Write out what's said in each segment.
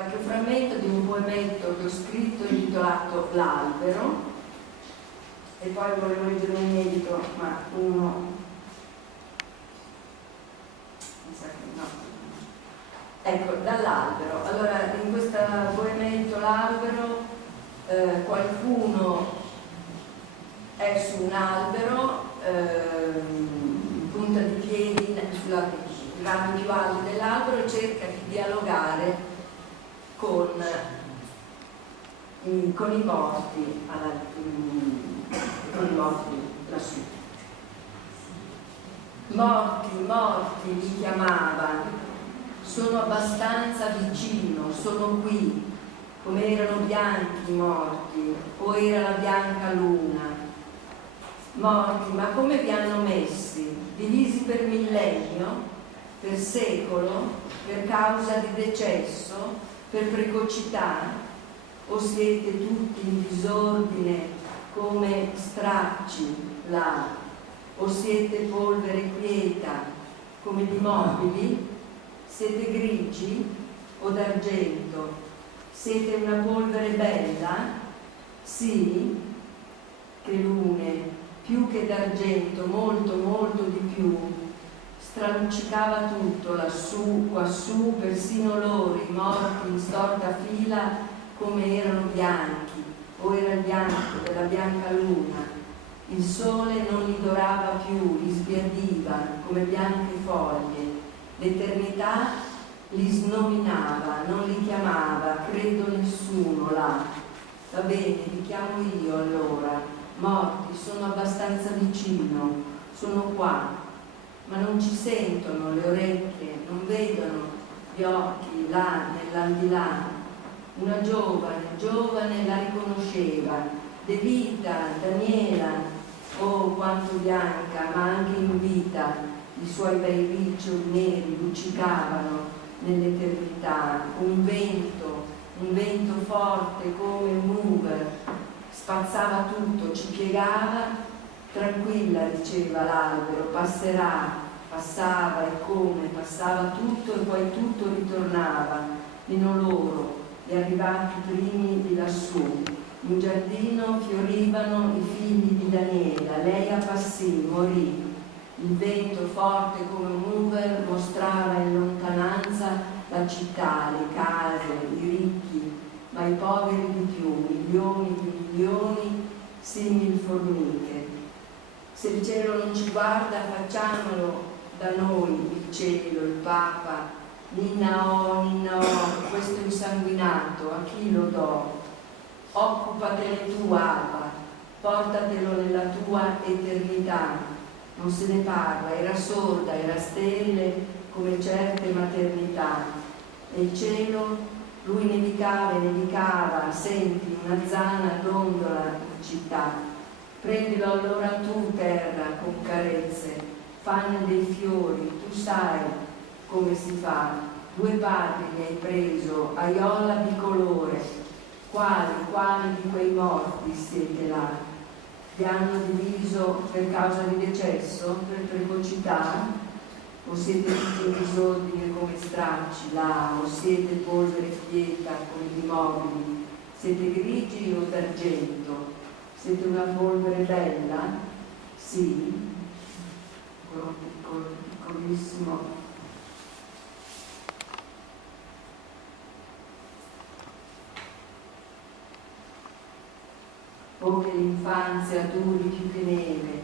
qualche frammento di un poemetto che ho scritto intitolato L'albero, e poi volevo leggere un inedito, ma uno mi sa che no. Ecco, dall'albero. Allora, in questo poemetto L'albero, qualcuno è su un albero, in punta di piedi sulla rami più alti dell'albero, e cerca di dialogare con i morti, lassù. Morti, li chiamava, sono abbastanza vicino, sono qui, come erano bianchi i morti, o era la bianca luna. Morti, ma come vi hanno messi? Divisi per millennio, per secolo, per causa di decesso, per precocità? O siete tutti in disordine come stracci là? O siete polvere quieta come di mobili? Siete grigi o d'argento? Siete una polvere bella? Sì, che lune, più che d'argento, molto, molto di più. Straluccicava tutto lassù, quassù, persino loro, i morti in storta fila, come erano bianchi, o era il bianco della bianca luna. Il sole non li dorava più, li sbiadiva come bianche foglie. L'eternità li snominava, non li chiamava, credo nessuno là. Va bene, li chiamo io allora. Morti, sono abbastanza vicino, sono qua, ma non ci sentono le orecchie, non vedono gli occhi là, nell'aldilà. Una giovane la riconosceva, De Vita, Daniela, oh quanto bianca, ma anche in vita, i suoi bei riccioli neri luccicavano nell'eternità. Un vento forte come un Uber, spazzava tutto, ci piegava, tranquilla, diceva l'albero, passerà, passava e come, passava tutto e poi tutto ritornava, meno loro, gli arrivati primi di lassù. In giardino fiorivano i figli di Daniela, lei a Passì morì. Il vento forte come un Uber mostrava in lontananza la città, le case, i ricchi, ma i poveri di più, milioni di milioni, simili formiche. Se il cielo non ci guarda, facciamolo da noi il cielo, il Papa. Ninna oh, questo insanguinato, a chi lo do? Occupatene tu, Alba, portatelo nella tua eternità. Non se ne parla, era sorda, era sterile come certe maternità. E il cielo, lui nevicava e nevicava, senti una zana dondola in città. Prendilo allora tu, terra, con carezze, fanne dei fiori, tu sai come si fa. 2 padri mi hai preso, aiola bicolore. Quali di quei morti siete là? Vi hanno diviso per causa di decesso, per precocità? O siete tutti in disordine come stracci là? O siete polvere quieta come di mobili? Siete grigi o d'argento? Siete una polvere bella? Sì, piccolissimo. Oh che l'infanzia duri più che neve,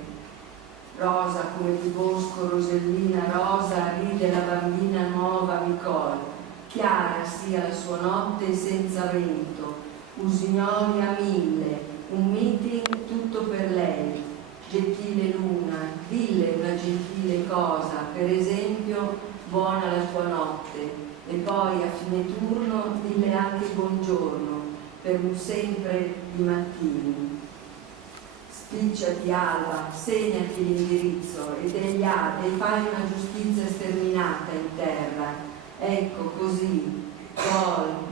rosa come di bosco, rosellina rosa, ride la bambina nuova Nicole, chiara sia la sua notte senza vento, usignoli a 1000, un meeting tutto per lei. Gentile luna, dille una gentile cosa, per esempio buona la tua notte, e poi a fine turno dille anche buongiorno, per un sempre di mattini. Spicciati Alba, segnati l'indirizzo e degli altri, fai una giustizia sterminata in terra. Ecco così,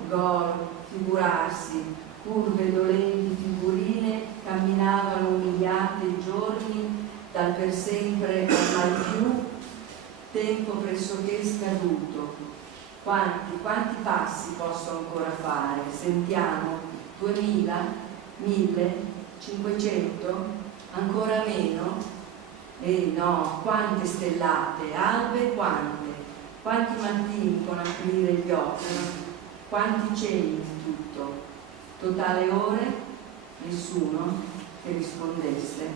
gol, figurarsi, curve dolenti figurine camminavano umiliate i giorni dal per sempre al mai più, tempo pressoché scaduto. Quanti passi posso ancora fare? Sentiamo, 2000, 1000, 500, ancora meno? No, quante stellate, albe quanti mattini con aprire gli occhi, quanti cieli di tutto, totale ore, nessuno che rispondesse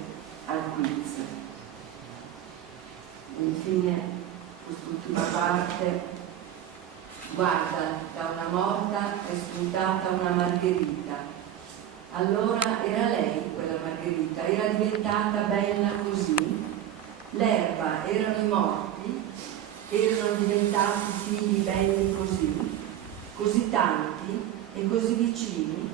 al quiz. Infine, quest'ultima parte. Guarda, da una morta è spuntata una margherita. Allora era lei quella margherita, era diventata bella così. L'erba, erano i morti, erano diventati figli belli così tanti e così vicini.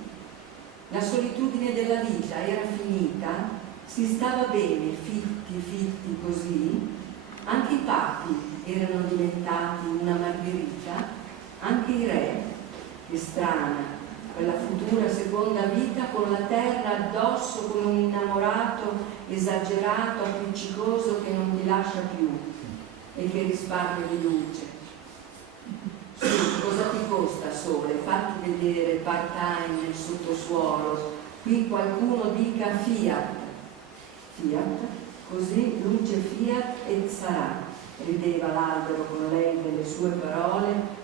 La solitudine della vita era finita, si stava bene, fitti così. Anche i papi erano diventati una margherita, anche i re. Che strana, quella futura seconda vita con la terra addosso come un innamorato esagerato, appiccicoso che non ti lascia più e che risparmia di luce. Su, cosa ti costa sole? Fatti vedere part-time nel sottosuolo. Qui qualcuno dica Fiat. Fiat? Così luce Fiat e sarà. Rideva l'albero con lei delle sue parole.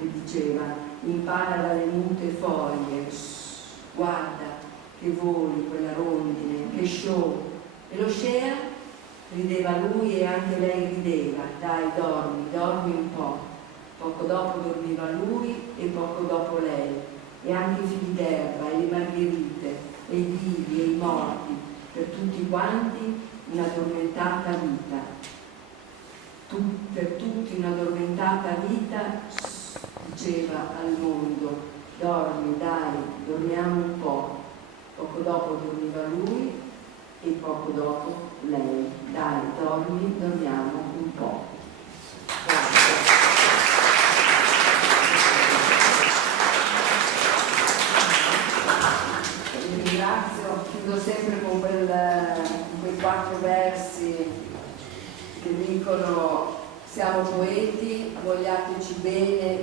Le diceva, impara dalle mute foglie. Guarda che voli quella rondine, che show. E lo scea? Rideva lui e anche lei rideva. Dai, dormi un po'. Poco dopo dormiva lui e poco dopo lei. E anche i figli d'erba e le margherite e i vivi e i morti, per tutti quanti un'addormentata vita. Per tutti un'addormentata vita, diceva al mondo, dormi, dai, dormiamo un po'. Poco dopo dormiva lui e poco dopo lei. Dai, dormiamo un po'. Grazie. Vi ringrazio, chiudo sempre con quei 4 versi che dicono: siamo poeti, vogliateci bene.